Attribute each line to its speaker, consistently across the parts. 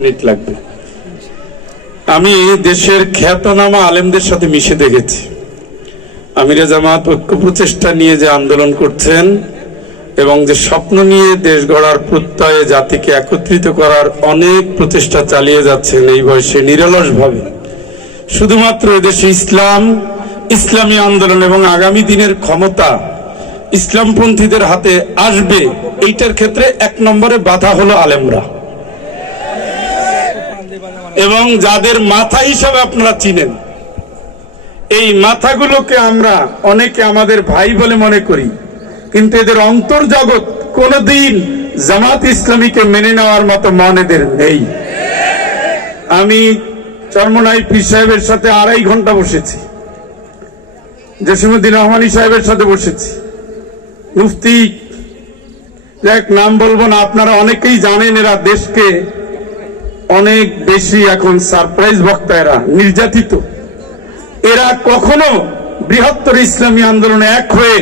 Speaker 1: Minute লাগবে। আমি দেশের খ্যাতনামা আলেমদের সাথে মিশে দেখেছি। আমিরা জামাত ঐক্য প্রচেষ্টা নিয়ে যে আন্দোলন করছেন এবং যে স্বপ্ন নিয়ে দেশ গড়ার প্রত্যয়ে জাতিকে একত্রিত করার অনেক প্রচেষ্টা চালিয়ে যাচ্ছেন এই বয়সে নিরলস ভাবে শুধুমাত্র এদেশে ইসলাম, ইসলামী আন্দোলন এবং আগামী দিনের ক্ষমতা ইসলামপন্থীদের হাতে আসবে, এইটার ক্ষেত্রে এক নম্বরে বাধা হলো আলেমরা। এবং যাদের মাথা হিসাবে আপনারা চিনেন। এই মাথাগুলোকে আমরা অনেকে আমাদের ভাই বলে মনে করি। কিন্তু এদের অন্তর্জগৎ কোনদিন জামাত ইসলামীকে মেনে নেওয়ার মতো মন এদের নেই। আমি চরমনাই পীর সাহেবের সাথে আড়াই ঘণ্টা বসেছি। জসিমুদ্দিন রহমানী সাহেবের সাথে বসেছি। মুফতি এক নাম বলব না, আপনারা অনেকেই জানেন এরা দেশকে অনেক বেশি এখন সারপ্রাইজ বক্তা এরা, নির্যাতিত। এরা কখনো বৃহত্তর ইসলামী আন্দোলনে এক হয়ে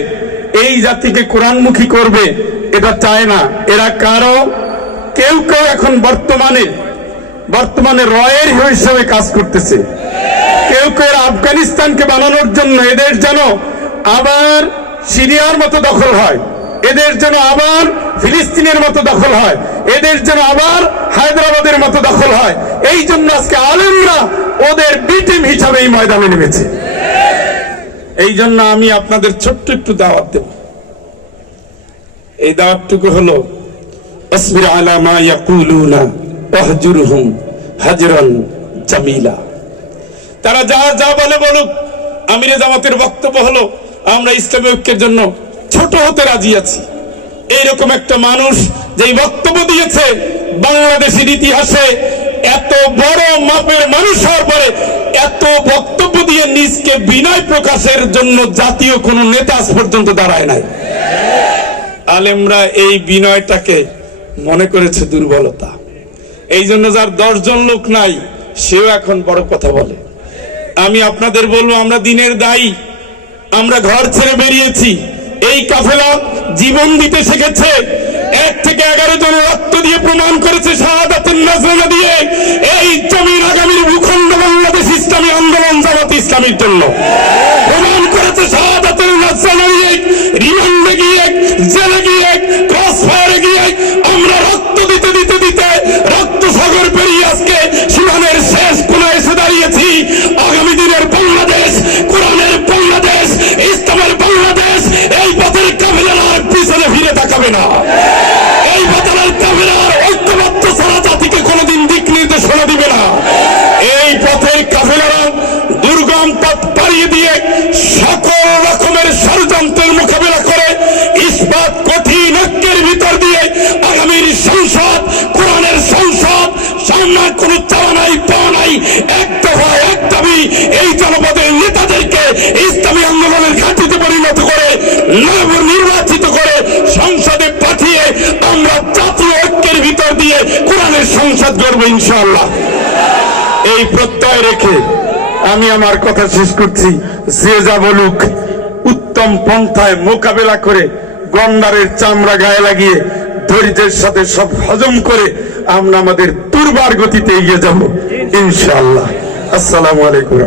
Speaker 1: এই জাতিকে কোরআনমুখী করবে, এটা চায় না। এরা কারও, কেউ কেউ এখন বর্তমানে বর্তমানে রয়ের হিসেবে কাজ করতেছে। কেউ কেউ আফগানিস্তানকে বানানোর জন্য এদের যেন আবার সিরিয়ার মতো দখল হয়। এদের যেন আবার ফিলিস্তিনের মতো দখল হয়। এদের যেন আবার হায়দ্রাবাদের মতো দখল হয়। এই জন্য আজকে আলেমরা ওদের বিটিম হিসাবে এই ময়দানে নেমেছে। এই জন্য আমি আপনাদের ছোট্ট একটু দাওয়াত দেব। এই দাওয়াতটুকু হলো, আসবির আলা মা ইয়াকুলুনা ওয়াহজুরহুম হাজরান জামিলা। তারা যা যা বলে বলুক, আমিরে জামাতের বক্তব্য হলো, আমরা ইসলামী ঐক্যের জন্য ছোট হতে রাজি আছি। এইরকম একটা মানুষ যেই বক্তব্য দিয়েছে বাংলাদেশের ইতিহাসে, এত বড় মাপের মানুষ হওয়ার পরে এত বক্তব্য দিয়ে নিজকে বিনয় প্রকাশের জন্য জাতীয় কোন নেতা পর্যন্ত দাঁড়ায় নাই। আলেমরা এই বিনয়টাকে মনে করেছে দুর্বলতা। এই জন্য যার দশজন লোক নাই, সেও এখন বড় কথা বলে। আমি আপনাদের বলব, আমরা দিনের দায়ী, আমরা ঘর ছেড়ে বেরিয়েছি। এই কাফেলা জীবন দিতে শিখেছে। এক থেকে এগারো জন রক্ত দিয়ে প্রমাণ করেছে শাহাদাতের নাজরানা দিয়ে। এই জমির আগামীর ভূখণ্ড বাংলাদেশ ইসলামী আন্দোলন, জামাত ইসলামীর জন্য। প্রমাণ করেছে শাহাদাতের নাজরানা দিয়ে। রিমান্ডে গিয়ে ষড়যন্ত্রের মোকাবেলা করে ইস্পাত কঠিন ঐক্যের ভিতর দিয়ে আগামীর সংসদ, কোরআনের সংসদ, সামনে কোনো চাওয়া নাই, পাওয়া নাই, এক দফা, এক দাবি, এই জনপদের নেতাদেরকে ইসলামী আন্দোলনের ঘাটিতে পরিণত করে নির্বাচিত করে সংসদে পাঠিয়ে আমরা জাতীয় ঐক্যের ভিতর দিয়ে কোরআনের সংসদ গড়বো ইনশাআল্লাহ। এই প্রত্যয় রেখে আমি আমার কথা শেষ করছি। যে যা বলুক উত্তম পন্থায় মোকাবেলা করে গন্ডারের চামড়া গায়ে লাগিয়ে ধৈর্যের সাথে সব হজম করে আমরা আমাদের দুর্বার গতিতে এগিয়ে যাব, ইনশাআল্লাহ। আসসালামু আলাইকুম